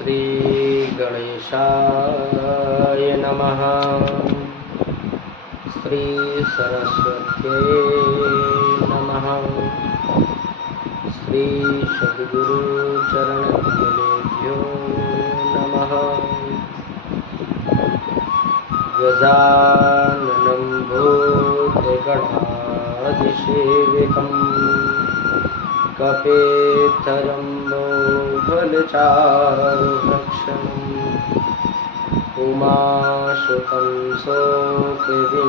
श्री गणेशाय नमः। श्री सरस्वत्यै नमः। श्री सद्गुरु चरणकमलेभ्यो नमः। गजाननं भूतगणाधिसेवितं कपेतरम्बो फलचारुभक्षणम् उमासुतं शोकविनाशकारिकं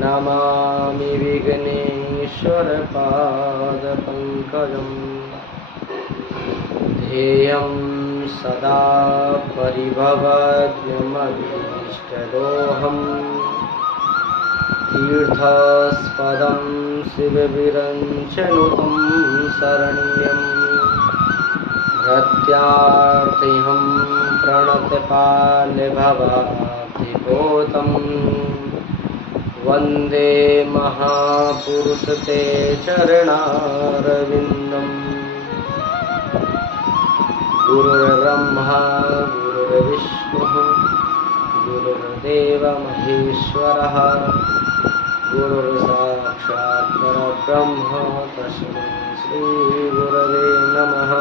नमामि विघ्नेश्वरपादपङ्कजम्। ध्येयं सदा परिभवग्नमभीष्टदोहम् तीर्थस्पदं शिवविरञ्चनुतं शरण्यं भृत्यार्थिहं प्रणतपालभवाब्धिपोतं वन्दे महापुरुषते चरणारविन्दम्। गुरुर्ब्रह्मा गुरुर्विष्णुः गुरुर्देवो महेश्वरः गुरुर्साक्षात् परब्रह्म तस्मै श्रीगुरवे नमः।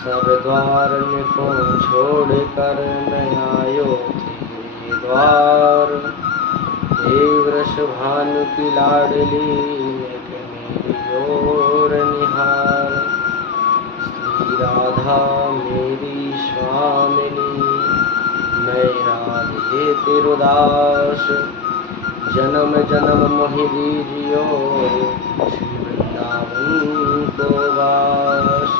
सब द्वार को छोड़कर नया अयोध्या द्वार, हे वृषभानु की लाडली मेरी ओर निहार। श्री राधा मेरी स्वामिनी मैं राधे तिरुदास, जन्म जन्म मोहि दीजियो श्री वृंदावन को वास।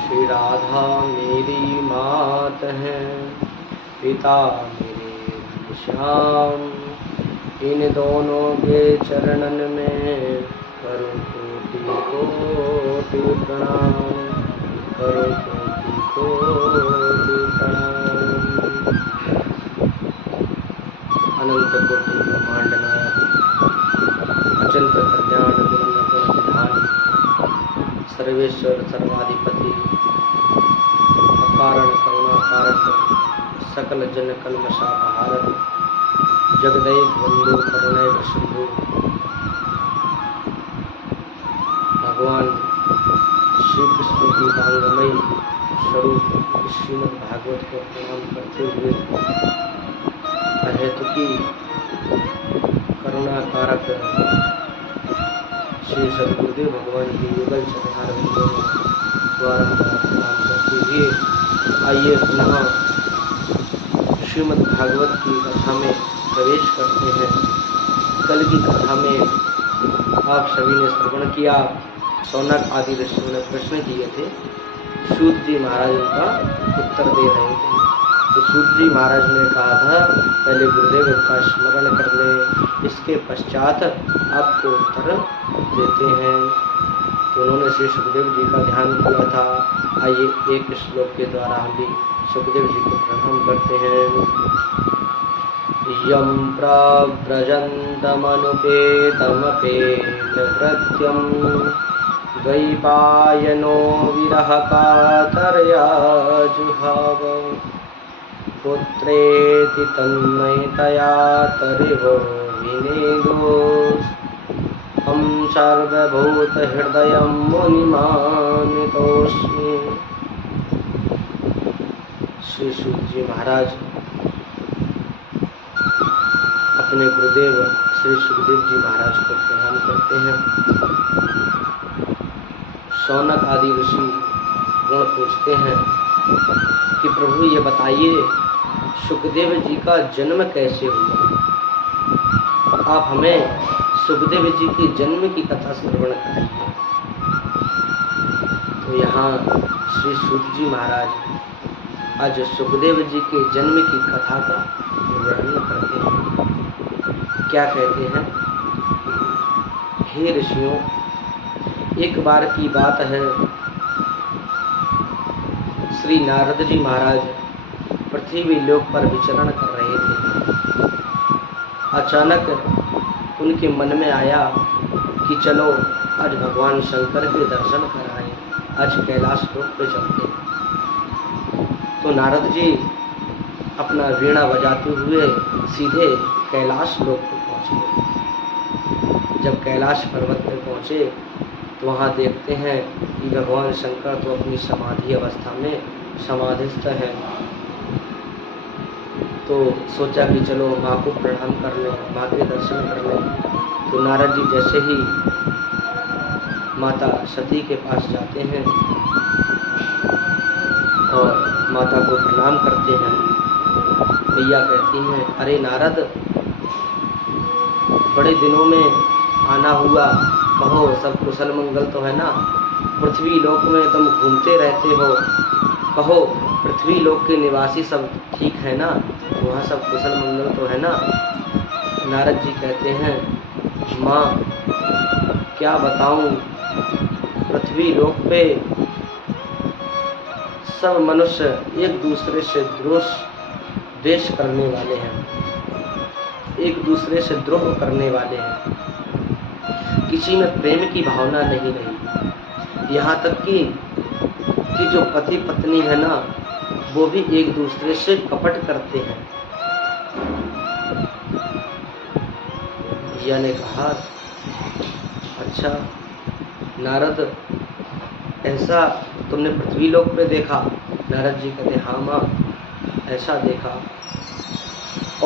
श्री राधा मेरी मात है, पिता मेरे श्याम, इन दोनों के चरणन में करो कोटि कोटि प्रणाम, करो कोटि कोटि प्रणाम। अनंत कोटि ब्रह्मांड नायक अचिंत कल्याण गुणनगर विधान सर्वेश्वर सर्वाधिपति अकारण करुणाकारक सकल जन कल्मषापहारक जगदैक बंधु करुणैक सिंधु भगवान श्री कृष्ण की भांगमयी स्वरूप श्रीमद् भागवत को प्रणाम करते हुए अहेतुकी करुणाकारक श्री सद्गुरुदेव भगवान की युगल चरणारविंदों में बारंबार प्रणाम करते हुए आइए पुनः श्रीमद् भागवत की कथा में प्रवेश करते हैं। कल की कथा में आप सभी ने श्रवण किया, शौनक आदि ऋषियों ने प्रश्न किए थे, सूत जी महाराज उनका उत्तर दे रहे थे। तो सूत जी महाराज ने कहा था पहले गुरुदेव का स्मरण कर ले, इसके पश्चात आपको उत्तर देते हैं। तो उन्होंने श्री सुखदेव जी का ध्यान किया था। आइए एक श्लोक के द्वारा हम भी सुखदेव जी को प्रणाम करते हैं। यं प्रव्रजन्तमनुपेतमपेतकृत्यं द्वैपायनो विरह कातरया जुहाव, पुत्रेति तन्मयतया तरिवो विनेदोस्, हम सर्वभूतहृदयं मुनिमानितोऽस्मि। श्री सूत जी महाराज अपने गुरुदेव श्री सुखदेव जी महाराज को प्रणाम करते हैं। शौनक आदि ऋषि गण पूछते हैं कि प्रभु ये बताइए सुखदेव जी का जन्म कैसे हुआ। आप हमें सुखदेव जी के जन्म की कथा श्रवण कराइए। तो यहाँ श्री सूत जी महाराज आज सुखदेव जी के जन्म की कथा का वर्णन करते हैं। क्या कहते हैं? हे ऋषियों, एक बार की बात है, श्री नारद जी महाराज पृथ्वी लोक पर विचरण कर रहे थे। अचानक उनके मन में आया कि चलो आज भगवान शंकर के दर्शन कराएं, आज कैलाश लोक पे चलते हैं। तो नारद जी अपना वीणा बजाते हुए सीधे कैलाश लोक पे पहुँच गए। जब कैलाश पर्वत पे पहुँचे तो वहाँ देखते हैं कि भगवान शंकर तो अपनी समाधि अवस्था में समाधिस्थ हैं। तो सोचा कि चलो माँ को प्रणाम कर लें, माँ के दर्शन कर लें। तो नारद जी जैसे ही माता सती के पास जाते हैं और माता को प्रणाम करते हैं, मैया कहती हैं, अरे नारद, बड़े दिनों में आना हुआ, कहो सब कुशल मंगल तो है ना? पृथ्वी लोक में तुम घूमते रहते हो, कहो पृथ्वी लोक के निवासी सब ठीक है ना? वहाँ सब कुशल मंगल तो है ना? नारद जी कहते हैं, माँ क्या बताऊँ, पृथ्वी लोक पे सब मनुष्य एक दूसरे से द्वेष करने वाले हैं, एक दूसरे से द्रोह करने वाले हैं, किसी में प्रेम की भावना नहीं रही। यहाँ तक कि जो पति पत्नी है ना, वो भी एक दूसरे से कपट करते हैं। भैया ने कहा, अच्छा नारद, ऐसा तुमने पृथ्वी लोक पे देखा? नारद जी कहते, हाँ माँ, ऐसा देखा।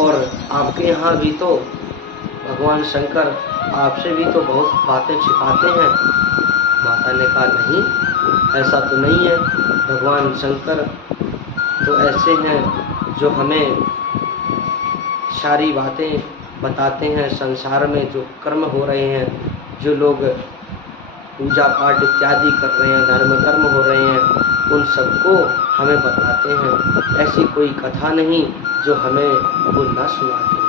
और आपके यहाँ भी तो भगवान शंकर आपसे भी तो बहुत बातें छिपाते हैं। माता ने कहा, नहीं, ऐसा तो नहीं है। भगवान शंकर तो ऐसे हैं जो हमें सारी बातें बताते हैं। संसार में जो कर्म हो रहे हैं, जो लोग पूजा पाठ इत्यादि कर रहे हैं, धर्म कर्म हो रहे हैं, उन सबको हमें बताते हैं। ऐसी कोई कथा नहीं जो हमें वो न सुनाते हैं।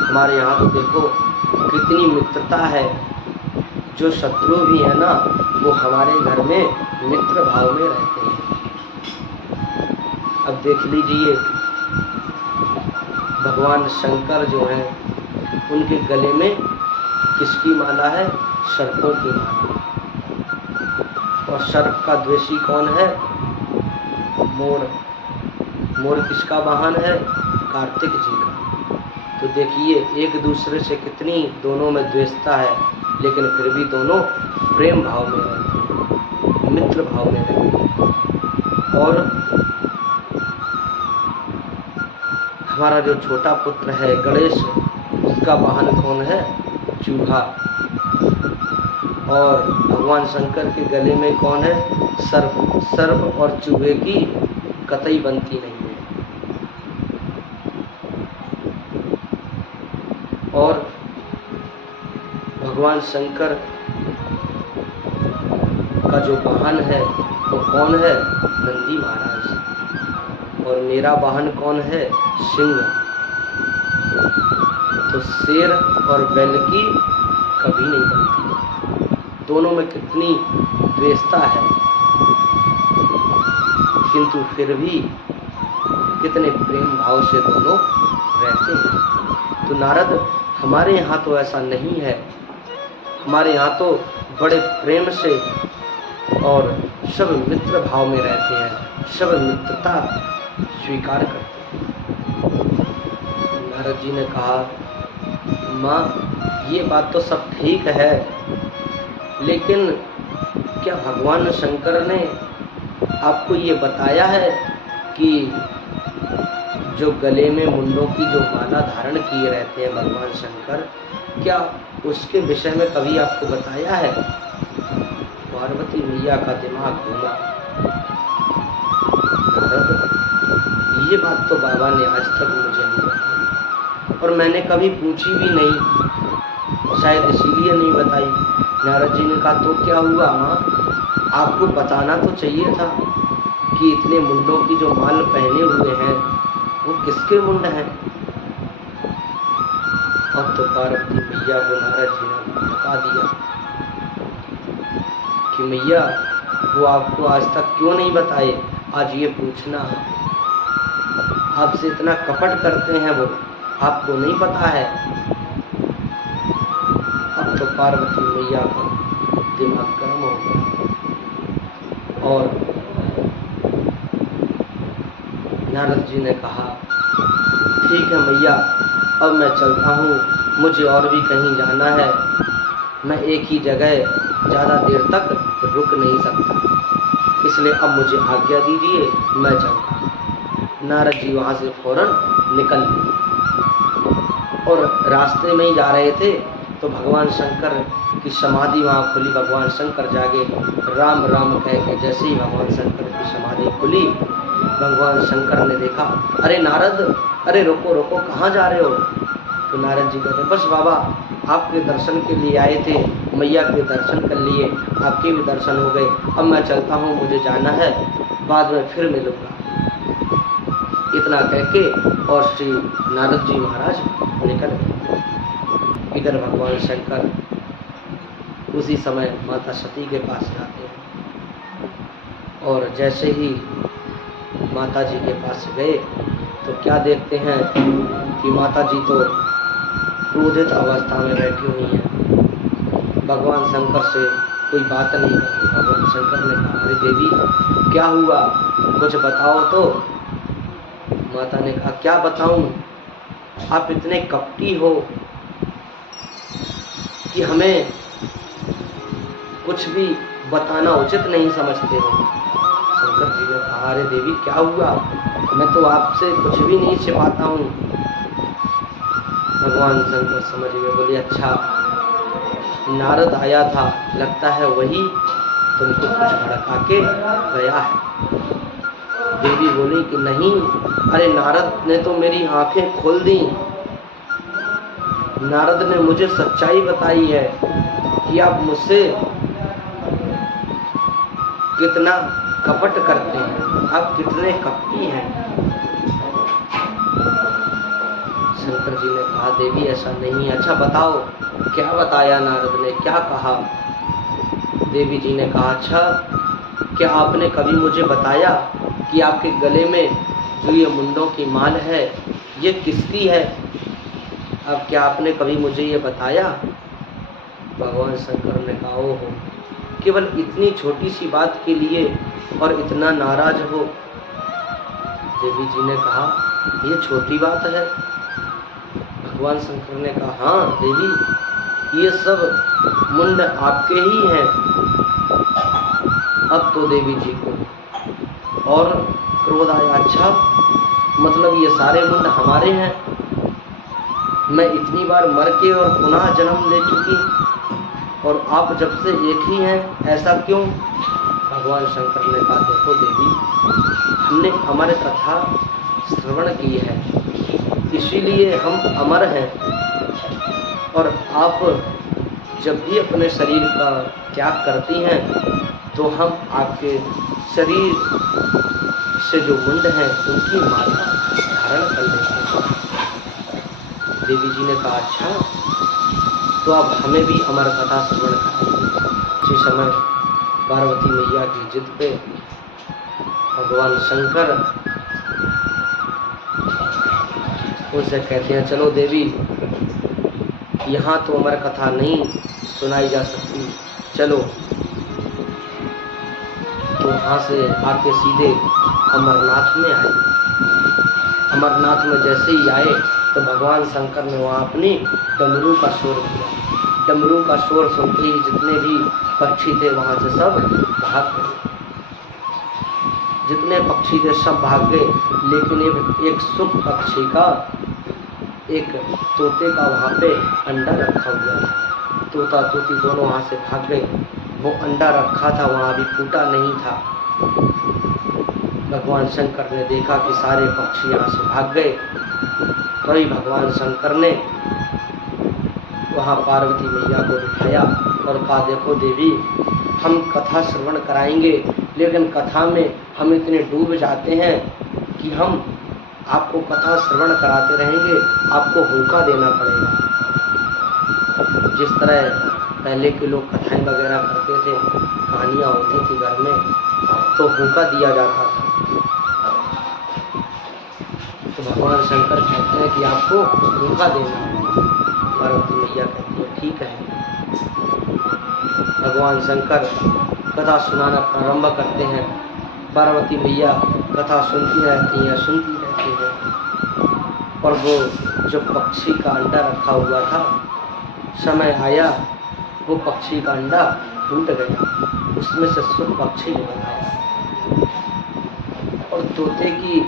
हमारे यहाँ तो देखो कितनी मित्रता है, जो शत्रु भी है ना, वो हमारे घर में मित्र भाव में रहते हैं। अब देख लीजिए, भगवान शंकर जो हैं, उनके गले में किसकी माला है? सर्पों की माला। और सर्प का द्वेषी कौन है? मोर। मोर किसका वाहन है? कार्तिक जी का। तो देखिए एक दूसरे से कितनी दोनों में द्वेषता है, लेकिन फिर भी दोनों प्रेम भाव में रहते हैं, मित्र भाव में रहते हैं। और हमारा जो छोटा पुत्र है गणेश, उसका वाहन कौन है? चूहा। और भगवान शंकर के गले में कौन है? सर्प। सर्प और चूहे की कतई बनती नहीं है। और भगवान शंकर का जो वाहन है वो कौन है? नंदी महाराज। और मेरा वाहन कौन है? सिंह। तो शेर और बैल की कभी नहीं बनती। दोनों में कितनी द्वेषता है, किंतु फिर भी कितने प्रेम भाव से दोनों रहते हैं। तो नारद, हमारे यहाँ तो ऐसा नहीं है। हमारे यहाँ तो बड़े प्रेम से और सब मित्र भाव में रहते हैं, सब मित्रता स्वीकार करते हैं। नारद जी ने कहा, माँ ये बात तो सब ठीक है, लेकिन क्या भगवान शंकर ने आपको ये बताया है कि जो गले में मुंडों की जो माला धारण किए रहते हैं भगवान शंकर, क्या उसके विषय में कभी आपको बताया है? पार्वती मैया का दिमाग घूमा। नारद, ये बात तो बाबा ने आज तक मुझे नहीं बताई, और मैंने कभी पूछी भी नहीं, शायद इसीलिए नहीं बताई। नारद जी ने कहा, तो क्या हुआ माँ, आपको बताना तो चाहिए था कि इतने मुंडों की जो माल पहने हुए हैं वो किसके मुंड हैं? अब तो पार्वती मैया को नारद जी ने बता दिया कि मैया वो आपको आज तक क्यों नहीं बताए, आज ये पूछना। आपसे इतना कपट करते हैं वो, आपको नहीं पता है। अब तो पार्वती मैया का दिमाग गर्म हो गया और नारद जी ने कहा, ठीक है मैया, अब मैं चलता हूँ, मुझे और भी कहीं जाना है, मैं एक ही जगह ज़्यादा देर तक रुक नहीं सकता, इसलिए अब मुझे आज्ञा दीजिए, मैं चलता हूँ। नारद जी वहाँ से फौरन निकल गए और रास्ते में ही जा रहे थे तो भगवान शंकर की समाधि वहाँ खुली। भगवान शंकर जागे राम राम कह के जैसे ही भगवान शंकर की समाधि खुली, भगवान शंकर ने देखा, अरे नारद, अरे रुको रुको, कहाँ जा रहे हो? तो नारद जी कहते, बस बाबा, आपके दर्शन के लिए आए थे, मैया के दर्शन कर लिए, आपके भी दर्शन हो गए, अब मैं चलता हूँ, मुझे जाना है, बाद में फिर मिलूंगा। इतना कह के और श्री नारद जी महाराज निकल गए। इधर भगवान शंकर उसी समय माता सती के पास जाते हैं और जैसे ही माता जी के पास गए तो क्या देखते हैं कि माता जी तो क्रोधित अवस्था में बैठी हुई हैं, भगवान शंकर से कोई बात नहीं करती। भगवान शंकर ने कहा, अरे देवी, क्या हुआ, कुछ बताओ तो। माता ने कहा, क्या बताऊं, आप इतने कपटी हो कि हमें कुछ भी बताना उचित नहीं समझते हो। शंकर जी ने कहा, अरे देवी, क्या हुआ, मैं तो आपसे कुछ भी नहीं छिपाता हूँ। भगवान शंकर समझ गए, बोले, अच्छा, नारद आया था, लगता है वही तुमको कुछ भड़का के गया है। देवी बोली कि नहीं, अरे नारद ने तो मेरी आंखें खोल दी, नारद ने मुझे सच्चाई बताई है कि आप मुझसे कितना कपट करते हैं, आप कितने कपटी हैं। शंकर जी ने कहा, देवी ऐसा नहीं, अच्छा बताओ, क्या बताया नारद ने, क्या कहा? देवी जी ने कहा, अच्छा, क्या आपने कभी मुझे बताया कि आपके गले में जो ये मुंडों की माल है ये किसकी है? अब क्या आपने कभी मुझे ये बताया? भगवान शंकर ने कहा, ओहो, केवल इतनी छोटी सी बात के लिए और इतना नाराज हो? देवी जी ने कहा, ये छोटी बात है? भगवान शंकर ने कहा, हाँ देवी, ये सब मुंड आपके ही हैं। अब तो देवी जी को और क्रोध आया, अच्छा, मतलब ये सारे मुंड हमारे हैं? मैं इतनी बार मर के और पुनः जन्म ले चुकी और आप जब से एक ही हैं, ऐसा क्यों? भगवान शंकर ने कहा, देखो देवी, हमने अमर कथा श्रवण की है, इसीलिए हम अमर हैं, और आप जब भी अपने शरीर का त्याग करती हैं तो हम आपके शरीर से जो मुंड हैं उनकी माला धारण कर लेते हैं। देवी जी ने कहा, अच्छा, तो अब हमें भी अमर कथा श्रवण कराइए। उसी समय पार्वती मैया की जिद पे भगवान शंकर उनसे कहते हैं, चलो देवी, यहाँ तो अमर कथा नहीं सुनाई जा सकती, चलो। तो वहाँ से आके सीधे अमरनाथ में आए। अमरनाथ में जैसे ही आए तो भगवान शंकर ने वहाँ अपनी डमरू का शोर किया। डमरू का शोर सुनते ही जितने भी पक्षी थे वहाँ से सब भाग गए, जितने पक्षी थे सब भाग गए, लेकिन एक सुख पक्षी का, एक तोते का वहाँ पे अंडा रखा हुआ था। तोता तोती दोनों वहाँ से भाग गए, वो अंडा रखा था वहाँ भी फूटा नहीं था। भगवान शंकर ने देखा कि सारे पक्षी यहाँ से भाग गए, तभी भगवान शंकर ने वहाँ पार्वती मैया को बिठाया और कहा, देखो देवी, हम कथा श्रवण कराएंगे, लेकिन कथा में हम इतने डूब जाते हैं कि हम आपको कथा श्रवण कराते रहेंगे, आपको हुंका देना पड़ेगा। जिस तरह पहले के लोग कथाएं वगैरह करते थे, कहानियाँ होती थी घर में, तो हुंका दिया जाता था। तो भगवान शंकर कहते हैं कि आपको हुंका देना होगा। पार्वती मैया कहती है, ठीक है। भगवान शंकर कथा सुनाना प्रारंभ करते हैं। पार्वती मैया कथा सुनती रहती हैं, सुनती रहती हैं। और वो जो पक्षी का अंडा रखा हुआ था, समय आया वो पक्षी का अंडा टूट गया, उसमें से शुभ पक्षी निकल आया। और तोते की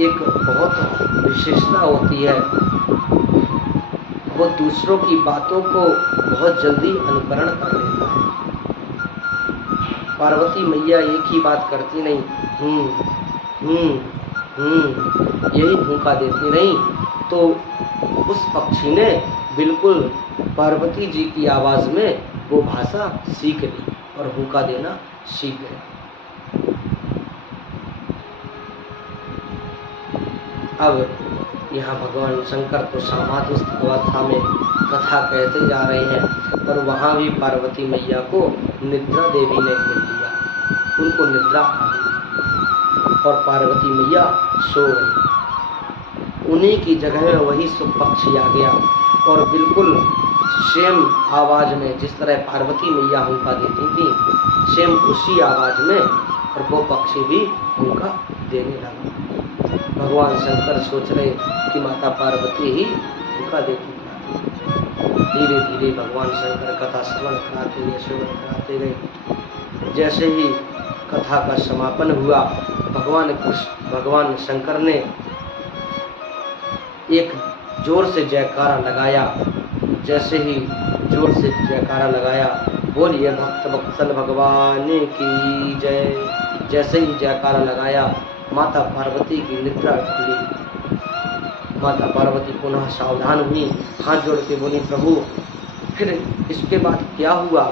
एक बहुत विशेषता होती है, वो दूसरों की बातों को बहुत जल्दी अनुकरण कर लेता है। पार्वती मैया एक ही बात करती नहीं, यही भूखा देती नहीं, तो उस पक्षी ने बिल्कुल पार्वती जी की आवाज में वो भाषा सीख ली और भूखा देना सीख गया। अब यहाँ भगवान शंकर तो समाधिस्थ अवस्था में कथा कहते जा रहे हैं, और वहाँ भी पार्वती मैया को निद्रा देवी ने घेर लिया, उनको निद्रा आ गई और पार्वती मैया सो गई। उन्हीं की जगह में वही शुभ पक्षी आ गया और बिल्कुल सेम आवाज में, जिस तरह पार्वती मैया हुंका देती थी, सेम उसी आवाज में, और वो पक्षी भी हुंका देने लगा। भगवान शंकर सोच रहे कि माता पार्वती ही हुंका देती है। धीरे धीरे भगवान शंकर कथा श्रवण कराते गए। जैसे ही कथा का समापन हुआ, भगवान शंकर ने एक जोर से जयकारा लगाया। जैसे ही जोर से जयकारा लगाया, बोलिए भक्त वत्सल भगवान की जय। जैसे ही जयकारा लगाया, माता पार्वती की निद्रा खुली। माता पार्वती पुनः सावधान हुई, हाथ जोड़ के बोली, प्रभु फिर इसके बाद क्या हुआ?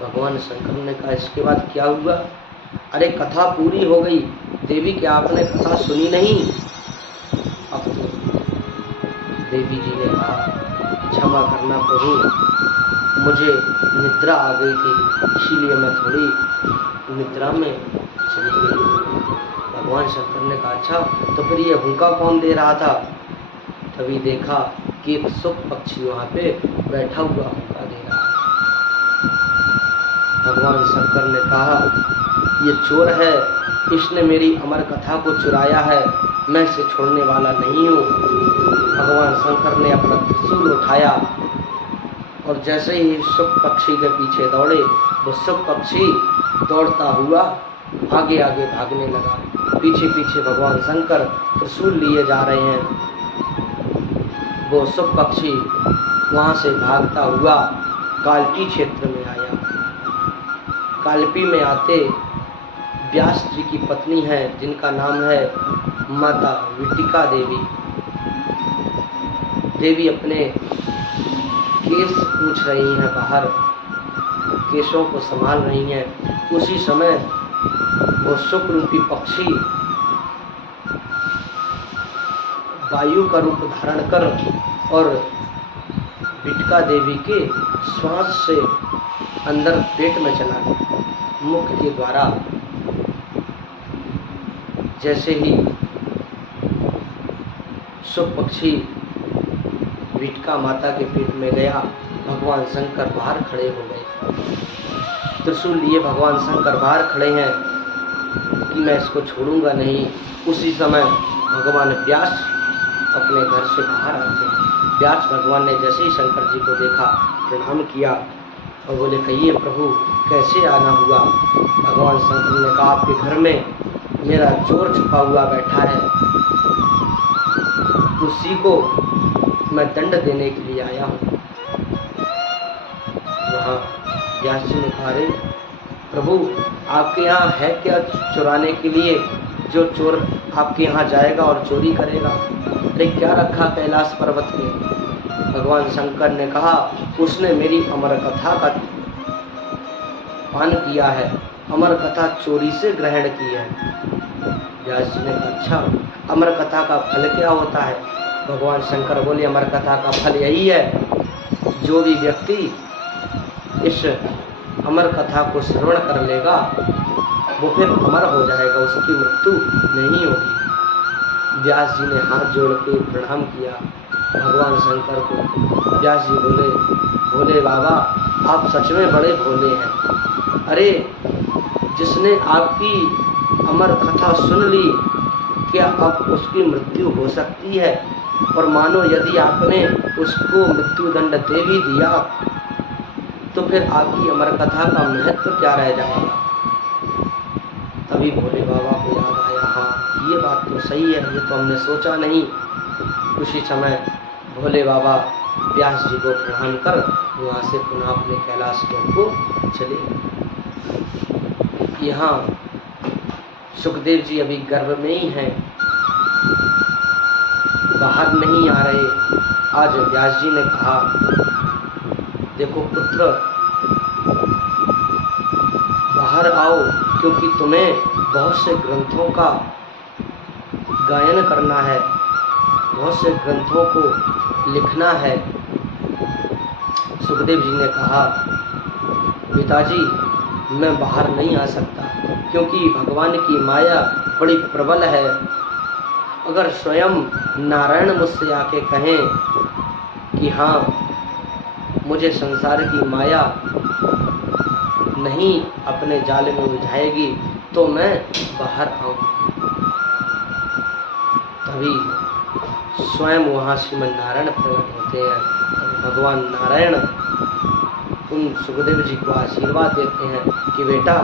भगवान शंकर ने कहा, इसके बाद क्या हुआ? अरे कथा पूरी हो गई देवी, क्या आपने कथा सुनी नहीं? अब तो देवी जी ने कहा, क्षमा करना प्रभु, मुझे निद्रा आ गई थी, इसीलिए मैं थोड़ी निद्रा में चली गई। भगवान शंकर ने कहा, अच्छा तो फिर ये हुंका कौन दे रहा था? तभी देखा कि एक शुभ पक्षी वहाँ पे बैठा हुआ हुंका दे रहा। भगवान शंकर ने कहा, ये चोर है, इसने मेरी अमर कथा को चुराया है, मैं इसे छोड़ने वाला नहीं हूँ। भगवान शंकर ने अपना त्रिशूल उठाया और जैसे ही शुभ पक्षी के पीछे दौड़े, वो शुभ पक्षी दौड़ता हुआ आगे आगे भागने लगा। पीछे पीछे भगवान शंकर त्रिशूल लिए जा रहे हैं। वो शुभ पक्षी वहाँ से भागता हुआ काल्पी क्षेत्र में आया। काल्पी में आते व्यास जी की पत्नी है, जिनका नाम है माता विटिका देवी। देवी अपने केस पूछ रही हैं बाहर, केशों को संभाल रही हैं। उसी समय वो शुक रूपी पक्षी वायु का रूप धारण कर और विटिका देवी के श्वास से अंदर पेट में चला गया, मुख के द्वारा। जैसे ही शुक पक्षी विटिका माता के पेट में गया, भगवान शंकर बाहर खड़े हो गए। त्रिशूल लिए भगवान शंकर बाहर खड़े हैं कि मैं इसको छोड़ूंगा नहीं। उसी समय भगवान व्यास अपने घर से बाहर आते हैं। व्यास भगवान ने जैसे ही शंकर जी को देखा, प्रणाम किया और बोले, कहिए प्रभु कैसे आना हुआ? भगवान शंकर ने कहा, आपके घर में मेरा चोर छुपा हुआ बैठा है, उसी को मैं दंड देने के लिए आया हूँ। वहाँ व्यास जी ने कहा, अरे प्रभु आपके यहाँ है क्या चुराने के लिए, जो चोर आपके यहाँ जाएगा और चोरी करेगा? अरे क्या रखा कैलाश पर्वत पे? भगवान शंकर ने कहा, उसने मेरी अमर कथा का पान किया है, अमर कथा चोरी से ग्रहण की है। व्यास जी ने कहा, अच्छा अमर कथा का फल क्या होता है? भगवान शंकर बोले, अमर कथा का फल यही है, जो भी व्यक्ति इस अमर कथा को श्रवण कर लेगा वो फिर अमर हो जाएगा, उसकी मृत्यु नहीं होगी। व्यास जी ने हाथ जोड़ के प्रणाम किया भगवान शंकर को। व्यास जी बोले, बोले बाबा आप सच में बड़े भोले हैं। अरे जिसने आपकी अमर कथा सुन ली, क्या अब उसकी मृत्यु हो सकती है? और मानो यदि आपने उसको मृत्युदंड दे भी दिया तो फिर आपकी अमर कथा का महत्व क्या रह जाएगा? तभी भोले बाबा को याद आया, हाँ ये बात तो सही है, ये तो हमने सोचा नहीं। उसी समय भोले बाबा व्यास जी को प्रणाम कर वहाँ से पुनः अपने कैलाश लोक को चले। यहाँ सुखदेव जी अभी गर्भ में ही हैं, बाहर नहीं आ रहे। आज व्यास जी ने कहा, देखो पुत्र बाहर आओ, क्योंकि तुम्हें बहुत से ग्रंथों का गायन करना है, बहुत से ग्रंथों को लिखना है। सुखदेव जी ने कहा, पिताजी मैं बाहर नहीं आ सकता, क्योंकि भगवान की माया बड़ी प्रबल है। अगर स्वयं नारायण मुझसे आके कहें कि हाँ मुझे संसार की माया नहीं अपने जाल में उलझाएगी तो मैं बाहर आऊं। तभी स्वयं वहाँ श्रीमन नारायण प्रकट होते हैं। भगवान नारायण उन सुखदेव जी को आशीर्वाद देते हैं कि बेटा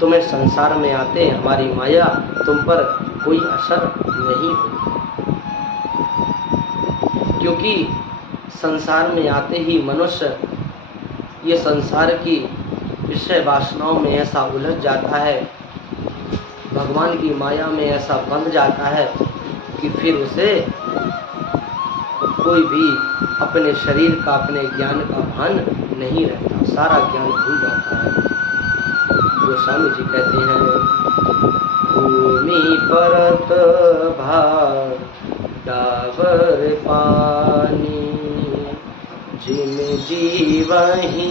तुम्हें संसार में आते हमारी माया तुम पर कोई असर नहीं होगी, क्योंकि संसार में आते ही मनुष्य ये संसार की विषय वासनाओं में ऐसा उलझ जाता है, भगवान की माया में ऐसा बंध जाता है कि फिर उसे कोई भी अपने शरीर का, अपने ज्ञान का भान नहीं रहता, सारा ज्ञान भूल जाता है। गोस्वामी जी कहते हैं, भूमि परत भार डावर पानी, जिम जीवही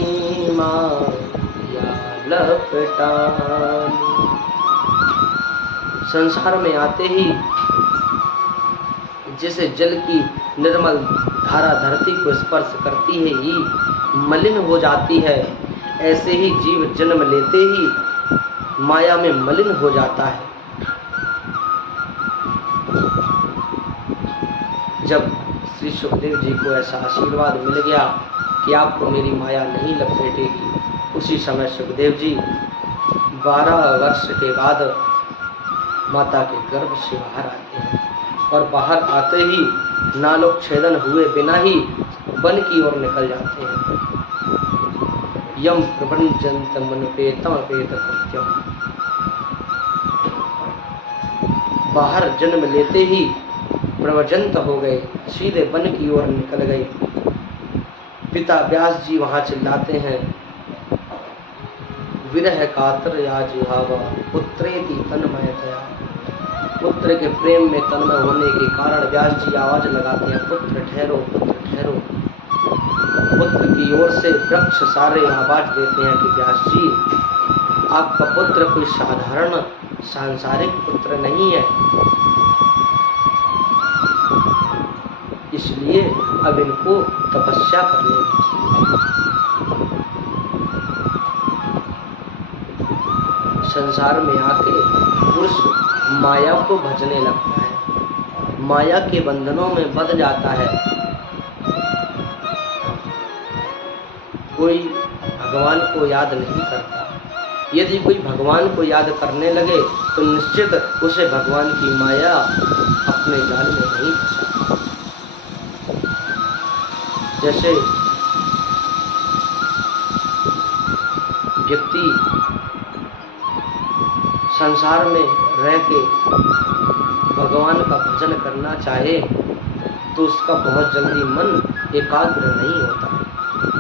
माया लपटानी। संसार में आते ही जैसे जल की निर्मल धारा धरती को स्पर्श करती है ही मलिन हो जाती है, ऐसे ही जीव जन्म लेते ही माया में मलिन हो जाता है। जब श्री सुखदेव जी को ऐसा आशीर्वाद मिल गया कि आपको मेरी माया नहीं लपेटेगी, उसी समय सुखदेव जी 12 वर्ष के बाद माता के गर्भ से बाहर आते हैं, और बाहर आते ही नालोक छेदन हुए बिना ही वन की ओर निकल जाते हैं। यम प्रपंचंत मन पेतम पेत कृत्यम, बाहर जन्म लेते ही प्रवजंत हो गए, सीधे वन की ओर निकल गए। पिता व्यास जी वहां चिल्लाते हैं, विरह कातर याज भावा पुत्रेति तन्मयतया। पुत्र के प्रेम में तन्मय होने के कारण व्यास जी आवाज लगाते हैं, पुत्र ठहरो, पुत्र ठहरो। पुत्र की ओर से वृक्ष सारे आवाज देते हैं कि व्यास जी आपका पुत्र कोई साधारण सांसारिक पुत्र नहीं है, इसलिए अब इनको तपस्या करने दीजिए। संसार में आके पुरुष माया को भजने लगता है, माया के बंधनों में बंध जाता है। कोई भगवान को याद नहीं करता। यदि कोई भगवान को याद करने लगे तो निश्चित उसे भगवान की माया अपने जाल में नहीं फंसा। जैसे व्यक्ति संसार में रह के भगवान का भजन करना चाहे तो उसका बहुत जल्दी मन एकाग्र नहीं होता।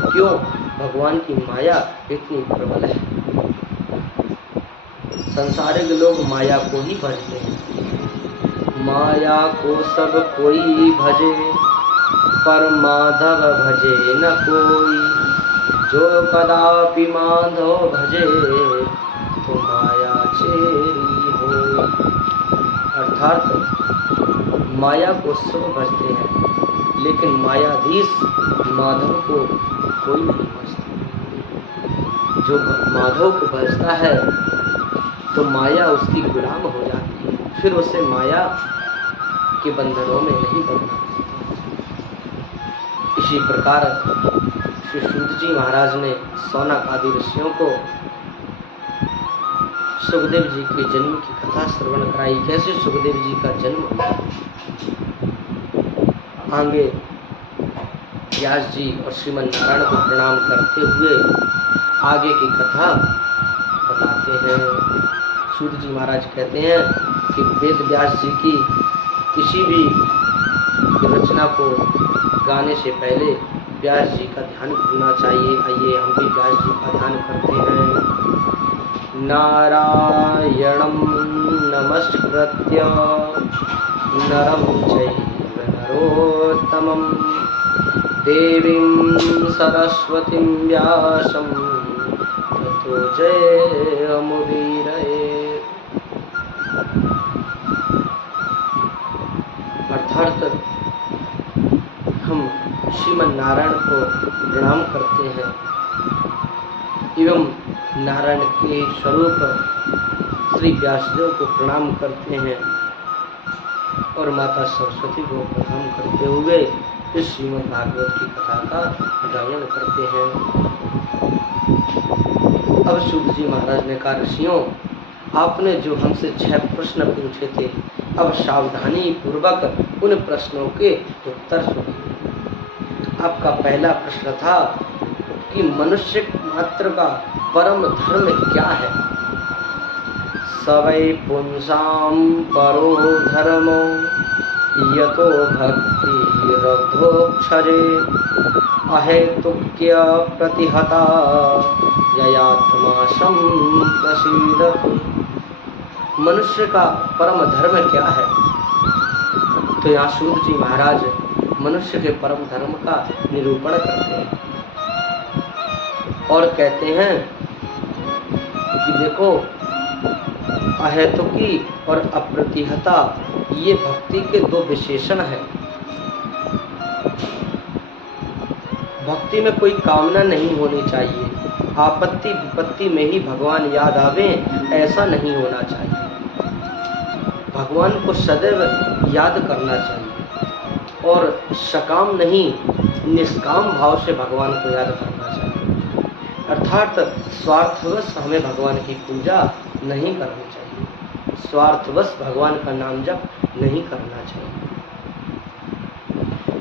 क्यों? भगवान की माया इतनी प्रबल है। संसारिक लोग माया को ही भजते हैं। माया को सब कोई भजे पर माधव भजे न कोई, जो कदापि माधव भजे तो माया चेरी हो। अर्थात माया को सब भजते हैं, लेकिन मायाधीश माधव को कोई नहीं भजता। जो माधव को भजता है तो माया उसकी गुलाम हो जाती है, फिर उसे माया के बंधनों में नहीं बनना। इसी प्रकार श्री सूत जी महाराज ने सौनक आदि ऋषियों को सुखदेव जी के जन्म की कथा श्रवण कराई, कैसे सुखदेव जी का जन्म हुआ। आगे व्यास जी और श्रीमन नारायण को प्रणाम करते हुए आगे की कथा बताते हैं। सूत जी महाराज कहते हैं कि वेद व्यास जी की किसी भी रचना को गाने से पहले व्यास जी का ध्यान करना चाहिए। आइए हम भी व्यास जी का ध्यान करते हैं। नारायणं नमस्कृत्य नरं चैव नरोत्तमं देवीं सरस्वतीं व्यासं ततो जयमुदीरये। अर्थात हम श्रीमन नारायण को प्रणाम करते हैं एवं नारायण के स्वरूप श्री व्यासदेव को प्रणाम करते हैं और माता सरस्वती को प्रणाम करते हुए इस श्रीमद् भागवत की कथा का गायन करते हैं। अब सूत जी महाराज ने कहा, ऋषियों आपने जो हमसे 6 प्रश्न पूछे थे, अब सावधानी पूर्वक उन प्रश्नों के उत्तर सुनिए। आपका पहला प्रश्न था कि मनुष्य मात्र का परम धर्म क्या है। सवै पुंसां परो धर्मो यतो भक्तिरधोक्षजे अहेतुक्य प्रतिहता ययात्मा संप्रसीदतु। मनुष्य का परम धर्म क्या है। तो यहाँ सूत जी महाराज मनुष्य के परम धर्म का निरूपण करते हैं और कहते हैं कि देखो, अहेतुकी और अप्रतिहता ये भक्ति के 2 विशेषण हैं। भक्ति में कोई कामना नहीं होनी चाहिए, आपत्ति विपत्ति में ही भगवान याद आवे ऐसा नहीं होना चाहिए। भगवान को सदैव याद करना चाहिए और सकाम नहीं निष्काम भाव से भगवान को याद करना चाहिए। अर्थात स्वार्थवश हमें भगवान की पूजा नहीं करनी चाहिए, स्वार्थवश भगवान का नाम जप नहीं करना चाहिए।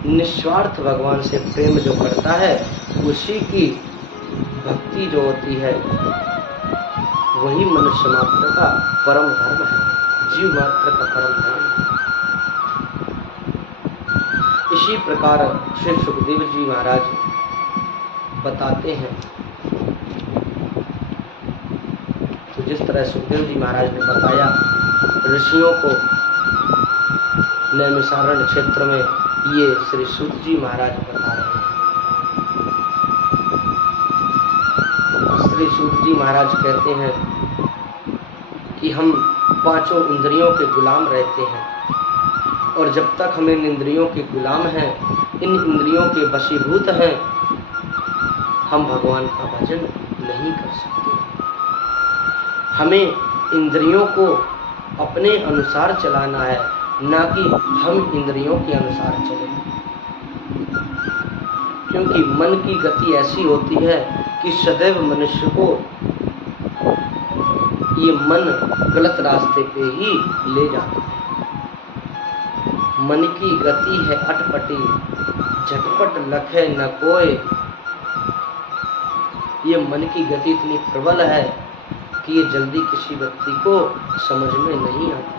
निस्वार्थ भगवान से प्रेम जो करता है उसी की भक्ति जो होती है वही मनुष्य मात्र का परम धर्म है, जीव मात्र का परम धर्म है। इसी प्रकार श्री सुखदेव जी महाराज बताते हैं। तो जिस तरह सुखदेव जी महाराज ने बताया, ऋषियों को नैमिषारण्य क्षेत्र में ये श्री सूत जी महाराज बता रहे हैं। श्री सूत जी महाराज कहते हैं कि हम 5 इंद्रियों के गुलाम रहते हैं और जब तक हम इन इंद्रियों के गुलाम हैं, इन इंद्रियों के वशीभूत हैं, हम भगवान का भजन नहीं कर सकते। हमें इंद्रियों को अपने अनुसार चलाना है, ना कि हम इंद्रियों के अनुसार चलें। क्योंकि मन की गति ऐसी होती है कि सदैव मनुष्य को ये मन गलत रास्ते पे ही ले जाता है। मन की गति है अटपटी, झटपट लखे न कोय। ये मन की गति इतनी प्रबल है कि ये जल्दी किसी व्यक्ति को समझ में नहीं आती।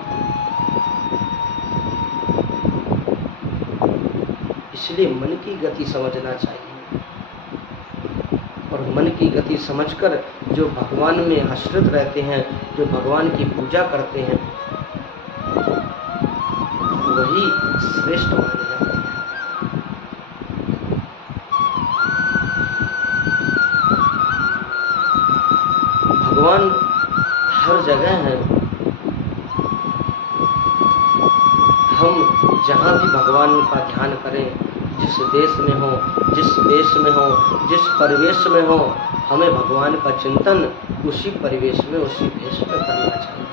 इसलिए मन की गति समझना चाहिए और मन की गति समझकर जो भगवान में आश्रित रहते हैं, जो भगवान की पूजा करते हैं, वही श्रेष्ठ माने जाते हैं। भगवान हर जगह है। हम जहाँ भी भगवान का ध्यान करें, जिस देश में हो, जिस देश में हो, जिस परिवेश में हो, हमें भगवान का चिंतन उसी परिवेश में, उसी देश में करना चाहिए।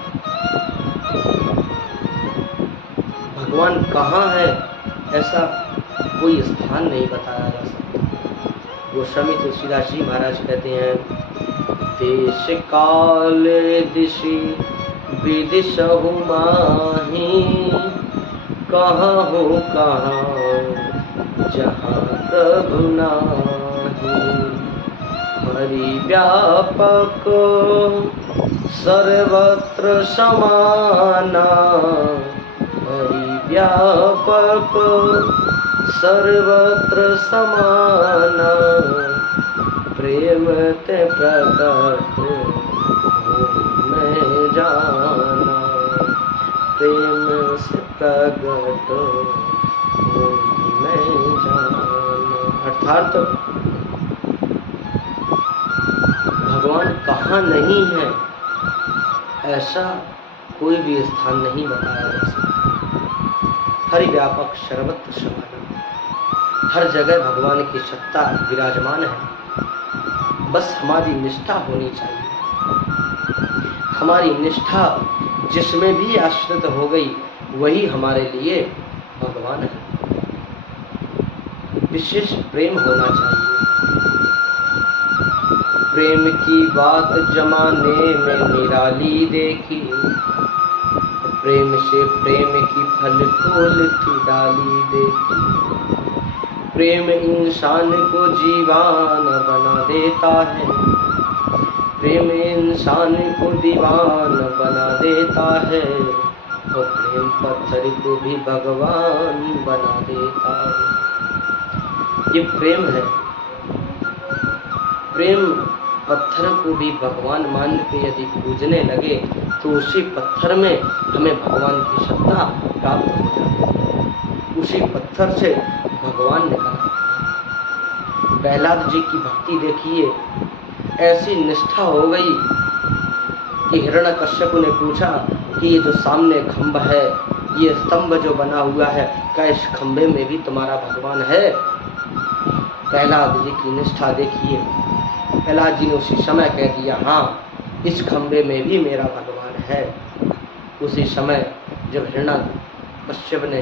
भगवान कहाँ है ऐसा कोई स्थान नहीं बताया जा सकता। गोस्वामी तुलसीदास जी महाराज कहते हैं, देश काल दिशि विदिशहु माहि, कहाँ हो कहाँ जहाँ प्रभु नाही। हरि व्यापक सर्वत्र समाना, हरि व्यापक सर्वत्र समाना, प्रेम ते प्रकट मैं जाना, प्रेम से प्रकट मैं जाना। अर्थात भगवान कहाँ नहीं है ऐसा कोई भी स्थान नहीं बताया जा सकता। हरि व्यापक सर्वत्र समाना, हर जगह भगवान की सत्ता विराजमान है। बस हमारी निष्ठा होनी चाहिए। हमारी निष्ठा जिसमें भी आश्रित हो गई वही हमारे लिए भगवान है। विशेष प्रेम होना चाहिए। प्रेम की बात जमाने में निराली देखी, प्रेम से प्रेम की फल फूल की डाली देखी। प्रेम इंसान को जीवान बना देता है, प्रेम इंसान को दीवान बना देता है, और प्रेम पत्थर को भी भगवान बना देता है। ये प्रेम है। प्रेम पत्थर को भी भगवान मान के यदि पूजने लगे तो उसी पत्थर में हमें भगवान की सत्ता प्राप्त हो जाती है। उसी पत्थर से भगवान निकल आते हैं। प्रहलाद जी की भक्ति देखिए, ऐसी निष्ठा हो गई कि हिरण्यकश्यप ने पूछा कि ये जो सामने खंभ है, ये स्तंभ जो बना हुआ है, क्या इस खंभे में भी तुम्हारा भगवान है? प्रहलाद जी की निष्ठा देखिए। प्रहलाद जी ने उसी समय कह दिया, हाँ, इस खंभे में भी मेरा भगवान है। उसी समय जब हिरण्यकश्यप ने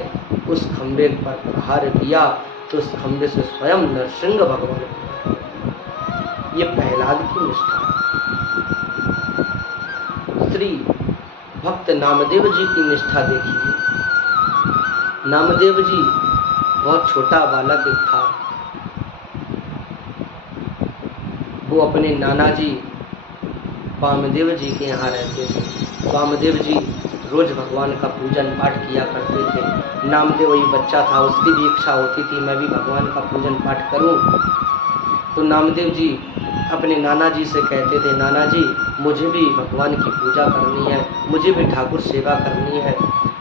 उस खंभे पर प्रहार किया तो उस खंभे से स्वयं नरसिंह भगवान को, ये प्रहलाद की निष्ठा है। श्री भक्त नामदेव जी की निष्ठा देखिए। नामदेव जी बहुत छोटा बालक था। वो अपने नाना जी वामदेव जी के यहाँ रहते थे। वामदेव जी रोज भगवान का पूजन पाठ किया करते थे। नामदेव वही बच्चा था, उसकी भी इच्छा होती थी मैं भी भगवान का पूजन पाठ करूं। तो नामदेव जी अपने नाना जी से कहते थे, नाना जी मुझे भी भगवान की पूजा करनी है, मुझे भी ठाकुर सेवा करनी है।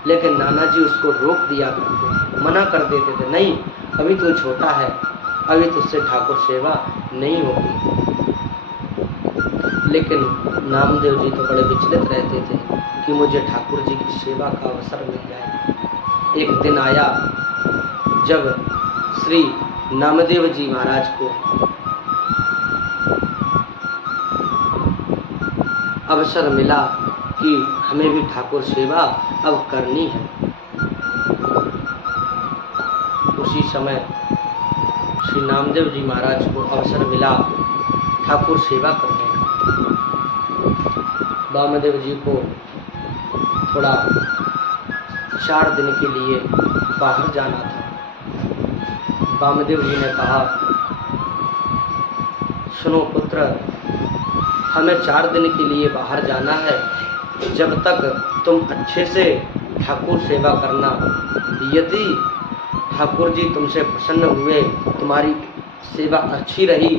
लेकिन नाना जी उसको रोक दिया करते थे, मना कर देते थे, नहीं, अभी तो छोटा है, अभी तुझसे ठाकुर सेवा नहीं होगी। लेकिन नामदेव जी तो बड़े विचलित रहते थे कि मुझे ठाकुर जी की सेवा का अवसर मिल जाए। एक दिन आया जब श्री नामदेव जी महाराज को अवसर मिला कि हमें भी ठाकुर सेवा अब करनी है। उसी समय श्री नामदेव जी महाराज को अवसर मिला ठाकुर सेवा करने का। वामदेव जी को थोड़ा 4 दिन के लिए बाहर जाना था। वामदेव जी ने कहा, सुनो पुत्र, हमें 4 दिन के लिए बाहर जाना है, जब तक तुम अच्छे से ठाकुर सेवा करना। यदि ठाकुर जी तुमसे प्रसन्न हुए, तुम्हारी सेवा अच्छी रही,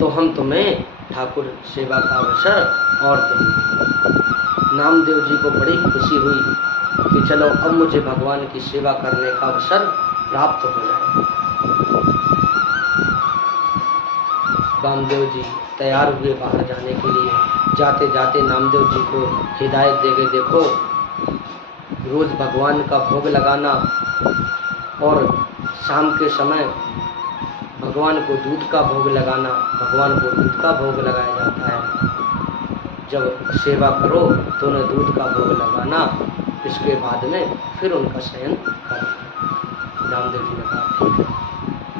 तो हम तुम्हें ठाकुर सेवा का अवसर और देंगे। नामदेव जी को बड़ी खुशी हुई कि चलो अब मुझे भगवान की सेवा करने का अवसर प्राप्त हो जाए। वामदेव जी तैयार हुए बाहर जाने के लिए। जाते जाते नामदेव जी को हिदायत दे गए, देखो रोज भगवान का भोग लगाना और शाम के समय भगवान को दूध का भोग लगाना, भगवान को दूध का भोग लगाया जाता है। जब सेवा करो तो उन्हें दूध का भोग लगाना, इसके बाद में फिर उनका शयन करना। नामदेव जी ने कहा ठीक है।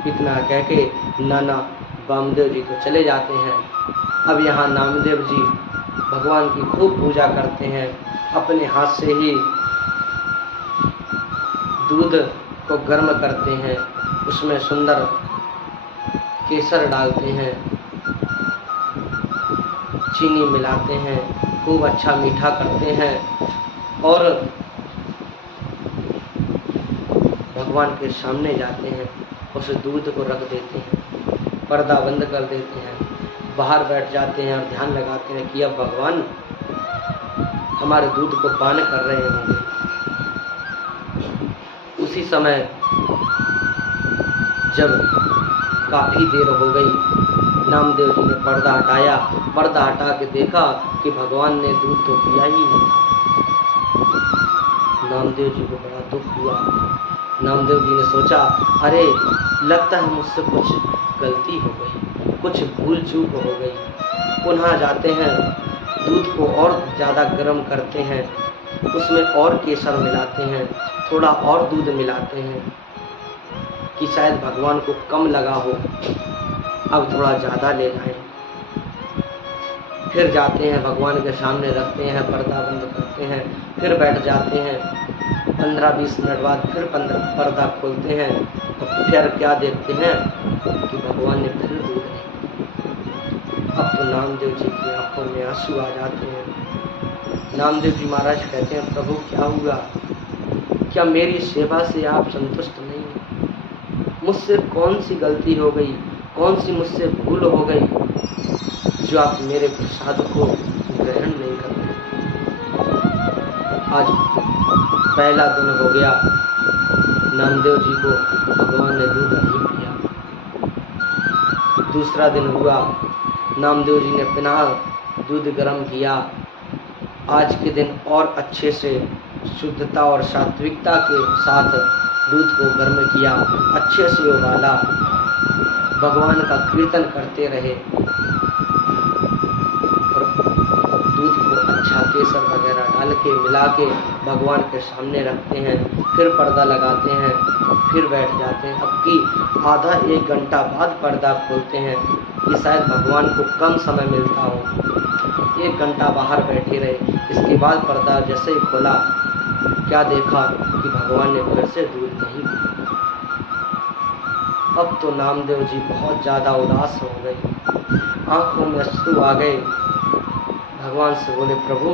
इतना कह के नाना वामदेव जी तो चले जाते हैं। अब यहाँ नामदेव जी भगवान की खूब पूजा करते हैं, अपने हाथ से ही दूध को गर्म करते हैं, उसमें सुंदर केसर डालते हैं, चीनी मिलाते हैं, खूब अच्छा मीठा करते हैं और भगवान के सामने जाते हैं, उस दूध को रख देते हैं, पर्दा बंद कर देते हैं, बाहर बैठ जाते हैं और ध्यान लगाते हैं कि अब भगवान हमारे दूध को पान कर रहे होंगे। उसी समय जब काफ़ी देर हो गई, नामदेव जी ने पर्दा हटाया, पर्दा हटा के देखा कि भगवान ने दूध तो पिया ही नहीं था। नामदेव जी को बड़ा दुख हुआ। नामदेव जी ने सोचा, अरे लगता है मुझसे कुछ गलती हो गई, कुछ भूल चूक हो गई। पुनः जाते हैं, दूध को और ज़्यादा गर्म करते हैं, उसमें और केसर मिलाते हैं, थोड़ा और दूध मिलाते हैं कि शायद भगवान को कम लगा हो, अब थोड़ा ज़्यादा ले जाएं। फिर जाते हैं, भगवान के सामने रखते हैं, पर्दा बंद करते हैं, फिर बैठ जाते हैं। 15-20 मिनट बाद फिर पर्दा खोलते हैं तो फिर क्या देखते हैं कि भगवान ने फिर दूध नहीं। अब तो नामदेव जी की आंखों में आंसू आ जाते हैं। नामदेव जी महाराज कहते हैं, प्रभु क्या हुआ, क्या मेरी सेवा से आप संतुष्ट नहीं हैं? मुझसे कौन सी गलती हो गई, कौन सी मुझसे भूल हो गई जो आप मेरे प्रसाद को ग्रहण नहीं करते? आज पहला दिन हो गया, नामदेव जी को भगवान ने दूध नहीं पिया। दूसरा दिन हुआ, नामदेव जी ने पुनः दूध गर्म किया। आज के दिन और अच्छे से शुद्धता और सात्विकता के साथ दूध को गर्म किया, अच्छे से उबाला, भगवान का कीर्तन करते रहे और दूध को अच्छा केसर वगैरह डाल के मिला के भगवान के सामने रखते हैं, फिर पर्दा लगाते हैं, फिर बैठ जाते हैं। अब की आधा 1 घंटा बाद पर्दा खोलते हैं कि शायद भगवान को कम समय मिलता हो। 1 घंटा बाहर बैठे रहे, इसके बाद पर्दा जैसे ही खोला, क्या देखा कि भगवान ने फिर से दूध नहीं पिया। अब तो नामदेव जी बहुत ज़्यादा उदास हो गए, आंखों में अश्रु आ गए। भगवान से बोले, प्रभु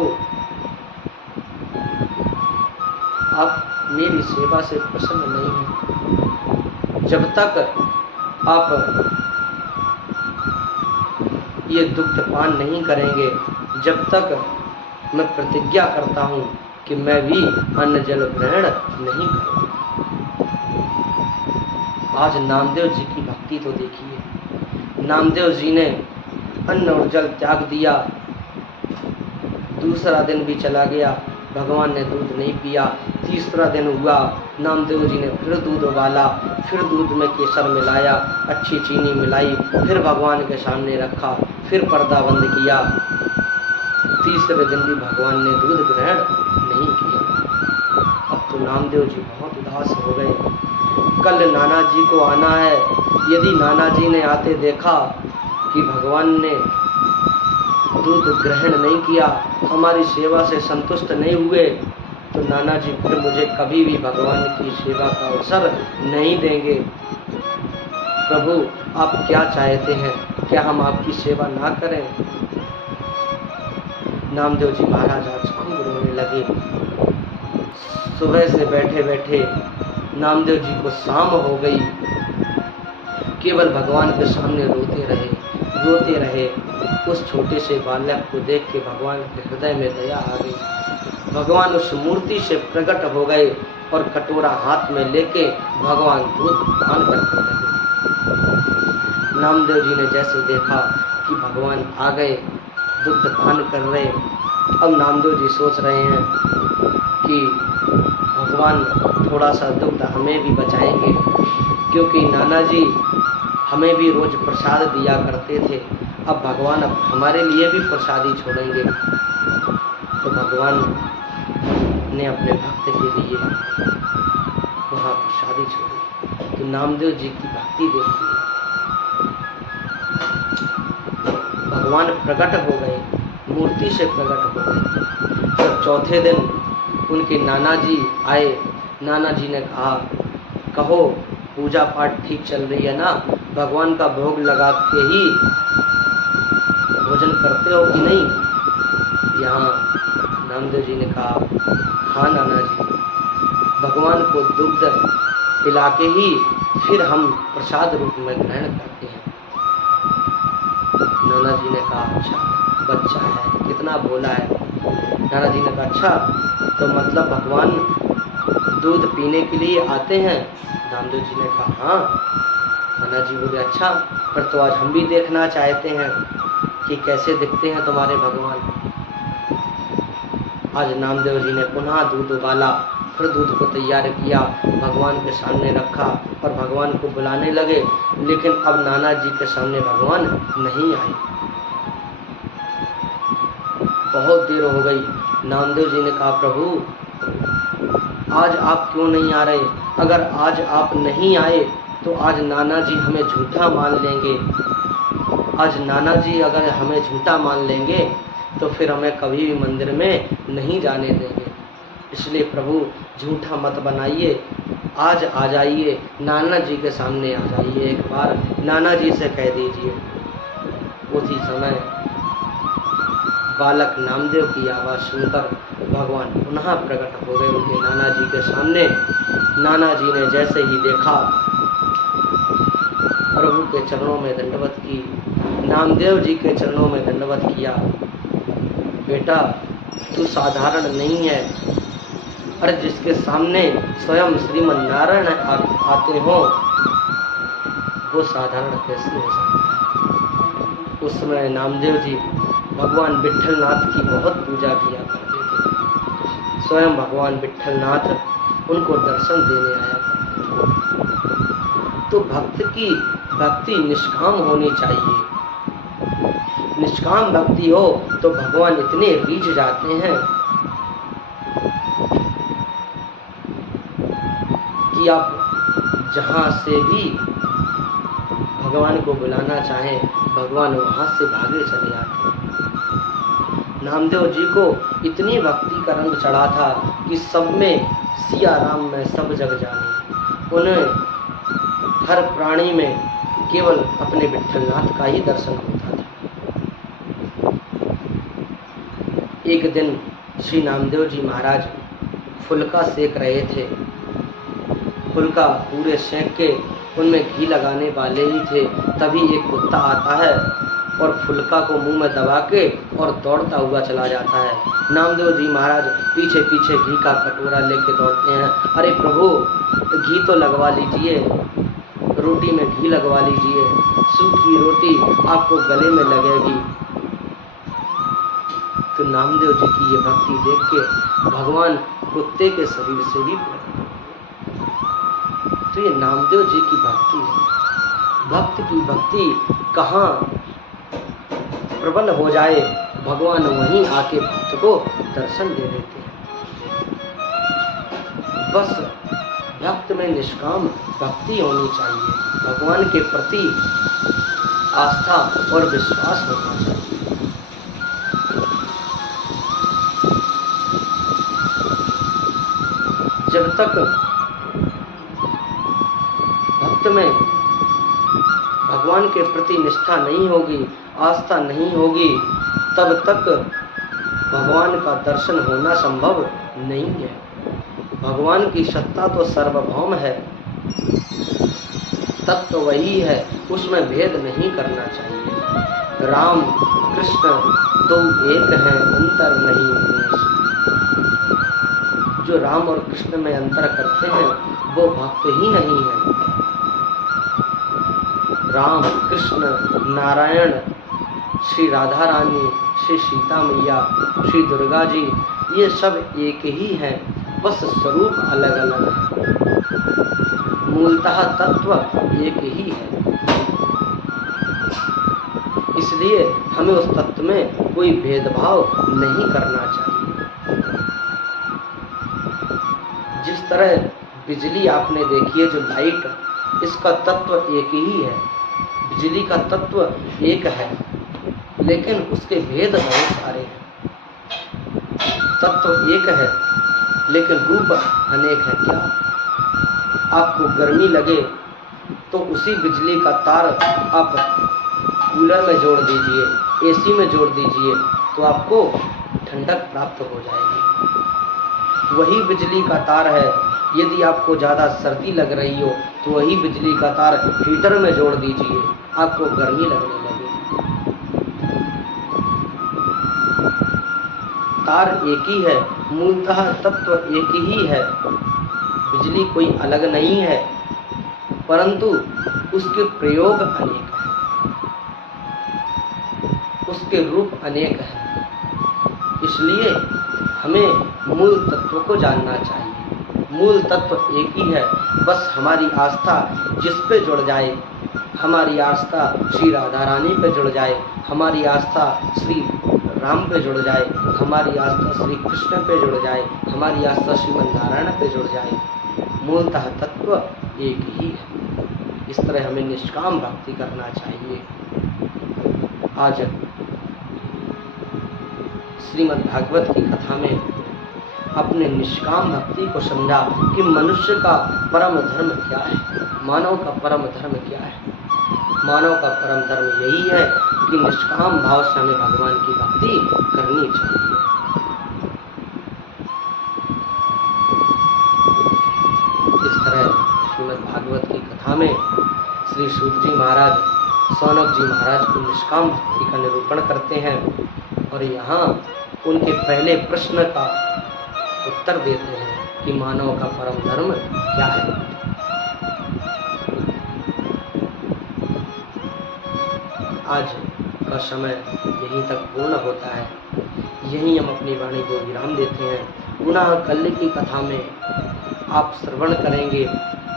आप मेरी सेवा से प्रसन्न नहीं हैं। जब तक आप ये दुग्ध पान नहीं करेंगे, जब तक मैं प्रतिज्ञा करता हूँ कि मैं भी अन्न जल ग्रहण नहीं करूँगा। आज नामदेव जी की भक्ति तो देखिए, नामदेव जी ने अन्न और जल त्याग दिया। दूसरा दिन भी चला गया, भगवान ने दूध नहीं पिया। तीसरा दिन हुआ, नामदेव जी ने फिर दूध उबाला, फिर दूध में केसर मिलाया, अच्छी चीनी मिलाई, फिर भगवान के सामने रखा, फिर पर्दा बंद किया। तीसरे दिन भी भगवान ने दूध ग्रहण नहीं किया। अब तो नामदेव जी बहुत उदास हो गए। कल नाना जी को आना है, यदि नाना जी ने आते देखा कि भगवान ने दूध ग्रहण नहीं किया, हमारी सेवा से संतुष्ट नहीं हुए, तो नाना जी फिर मुझे कभी भी भगवान की सेवा का अवसर नहीं देंगे। प्रभु आप क्या चाहते हैं, क्या हम आपकी सेवा ना करें? नामदेव जी महाराज आज खूब रोने लगे। सुबह से बैठे बैठे नामदेव जी को शाम हो गई, केवल भगवान के सामने रोते रहे। उस छोटे से बालक को देख के भगवान के हृदय में दया आ गई। भगवान उस मूर्ति से प्रकट हो गए और कटोरा हाथ में लेके भगवान दूध पान करने लगे। नामदेव जी ने जैसे देखा कि भगवान आ गए, दुग्ध पान कर रहे, अब नामदेव जी सोच रहे हैं कि भगवान थोड़ा सा दुग्ध हमें भी बचाएंगे, क्योंकि नाना जी हमें भी रोज प्रसाद दिया करते थे। अब भगवान अब हमारे लिए भी प्रसादी छोड़ेंगे। तो भगवान ने अपने भक्त के लिए वहाँ प्रसादी छोड़ी। तो नामदेव जी की भक्ति देखिए, भगवान प्रकट हो गए, मूर्ति से प्रकट हो गए। तो चौथे दिन उनके नाना जी आए। नाना जी ने कहा, कहो पूजा पाठ ठीक चल रही है ना, भगवान का भोग लगा के ही भोजन करते हो कि नहीं? यहाँ नामदेव जी ने कहा, हाँ नाना जी, भगवान को दुग्ध पिला के ही फिर हम प्रसाद रूप में ग्रहण करते हैं। नाना जी ने कहा, अच्छा बच्चा है, कितना भोला है। नाना जी ने कहा, अच्छा तो मतलब भगवान दूध पीने के लिए आते हैं? नामदेव जी ने कहा, हाँ। नाना जी बोले, अच्छा पर तो आज हम भी देखना चाहते हैं कि कैसे दिखते हैं तुम्हारे भगवान। आज नामदेव जी ने पुनः दूध उबाला, फिर दूध को तैयार किया, भगवान के सामने रखा और भगवान को बुलाने लगे। लेकिन अब नाना जी के सामने भगवान नहीं आए। बहुत देर हो गई। नामदेव जी ने कहा, प्रभु आज आप क्यों नहीं आ रहे? अगर आज आप नहीं आए तो आज नाना जी हमें झूठा मान लेंगे। आज नाना जी अगर हमें झूठा मान लेंगे तो फिर हमें कभी भी मंदिर में नहीं जाने देंगे। इसलिए प्रभु झूठा मत बनाइए, आज आ जाइए, नाना जी के सामने आ जाइए, एक बार नाना जी से कह दीजिए। उसी समय बालक नामदेव की आवाज़ सुनकर भगवान पुनः प्रकट हो गए उनके नाना जी के सामने। नाना जी ने जैसे ही देखा, प्रभु के चरणों में दंडवत की, नामदेव जी के चरणों में दंडवत किया। बेटा तू साधारण नहीं है, अरे जिसके सामने स्वयं श्रीमन नारायण आते हो वो साधारण कैसे हो सकता है? उस समय नामदेव जी भगवान विट्ठलनाथ की बहुत पूजा किया करते थे। स्वयं भगवान विट्ठलनाथ उनको दर्शन देने आया करते थे। तो भक्त की भक्ति निष्काम होनी चाहिए। निष्काम भक्ति हो तो भगवान इतने रीझ जाते हैं कि आप जहाँ से भी भगवान को बुलाना चाहें, भगवान वहाँ से भागे चले आते हैं। नामदेव जी को इतनी भक्ति का रंग चढ़ा था कि सब में सिया राम में सब जग जाने। उन्हें हर प्राणी में केवल अपने विट्ठलनाथ का ही दर्शन होता था। एक दिन श्री नामदेव जी महाराज फुलका सेक रहे थे। फुलका पूरे सेक के उनमें घी लगाने वाले ही थे, तभी एक कुत्ता आता है और फुलका को मुंह में दबा के और दौड़ता हुआ चला जाता है। नामदेव जी महाराज पीछे पीछे घी का कटोरा लेके दौड़ते हैं। अरे प्रभु घी तो लगवा लीजिए, रोटी में घी लगवा लीजिए, सूखी रोटी आपको गले में लगेगी। तो नामदेव जी की ये भक्ति देख के भगवान कुत्ते के शरीर से भी तो ये नामदेव जी की भक्ति है। भक्त की भक्ति कहाँ प्रबल हो जाए, भगवान वहीं आके भक्त को दर्शन दे देते हैं। बस भक्त में निष्काम भक्ति होनी चाहिए, भगवान के प्रति आस्था और विश्वास होना चाहिए। जब तक भक्त में भगवान के प्रति निष्ठा नहीं होगी, आस्था नहीं होगी, तब तक भगवान का दर्शन होना संभव नहीं है। भगवान की सत्ता तो सार्वभौम है, तत्व वही है, उसमें भेद नहीं करना चाहिए। राम कृष्ण दो एक हैं, अंतर नहीं है। जो राम और कृष्ण में अंतर करते हैं वो भक्त ही नहीं है। राम कृष्ण नारायण, श्री राधा रानी, श्री सीता मैया, श्री दुर्गा जी, ये सब एक ही हैं। बस स्वरूप अलग अलग है, मूलतः तत्व एक ही है। इसलिए हमें उस तत्व में कोई भेदभाव नहीं करना चाहिए। जिस तरह बिजली आपने देखी है, जो लाइट, इसका तत्व एक ही है, बिजली का तत्व एक है, लेकिन उसके भेद बहुत सारे हैं। तत्व एक है लेकिन रूप अनेक है। क्या आपको गर्मी लगे तो उसी बिजली का तार आप कूलर में जोड़ दीजिए, एसी में जोड़ दीजिए, तो आपको ठंडक प्राप्त हो जाएगी। वही बिजली का तार है, यदि आपको ज़्यादा सर्दी लग रही हो तो वही बिजली का तार हीटर में जोड़ दीजिए, आपको गर्मी लगने लगेगी। तार एक ही है, मूलतः तत्व एक ही है, बिजली कोई अलग नहीं है, परंतु उसके प्रयोग अनेक हैं, उसके रूप अनेक हैं। इसलिए हमें मूल तत्व को जानना चाहिए। मूल तत्व एक ही है, बस हमारी आस्था जिस पे जुड़ जाए, हमारी आस्था श्री राधा रानी पे जुड़ जाए, हमारी आस्था श्री राम पे जुड़ जाए, हमारी आस्था श्री कृष्ण पे जुड़ जाए, हमारी आस्था श्रीमन नारायण पे जुड़ जाए, मूलतः तत्व एक ही है। इस तरह हमें निष्काम भक्ति करना चाहिए। आज श्रीमद् भागवत की कथा में अपने निष्काम भक्ति को समझा कि मनुष्य का परम धर्म क्या है, मानव का परम धर्म क्या है। मानव का परम धर्म यही है कि निष्काम भाव से हमें भगवान की भक्ति करनी चाहिए। इस तरह श्रीमद् भागवत की कथा में श्री सूत जी महाराज सौनक जी महाराज को निष्काम भक्ति का निरूपण करते हैं और यहाँ उनके पहले प्रश्न का उत्तर देते हैं कि मानव का परम धर्म क्या है। आज का समय यहीं तक पूर्ण होता है, यहीं हम अपनी वाणी को विराम देते हैं। पुनः कल की कथा में आप श्रवण करेंगे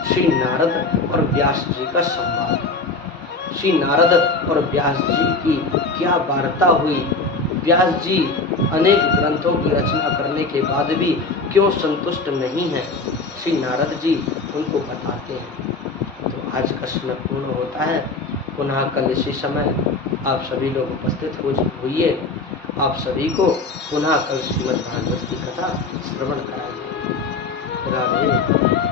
श्री नारद और व्यास जी का संवाद। श्री नारद और व्यास जी की क्या वार्ता हुई, व्यास जी अनेक ग्रंथों की रचना करने के बाद भी क्यों संतुष्ट नहीं हैं, श्री नारद जी उनको बताते हैं। तो आज का समय पूर्ण होता है। पुनः कल इसी समय आप सभी लोग उपस्थित होइए। आप सभी को पुनः कल श्रीमद् भागवत की कथा श्रवण कराई जाएगी। राधे।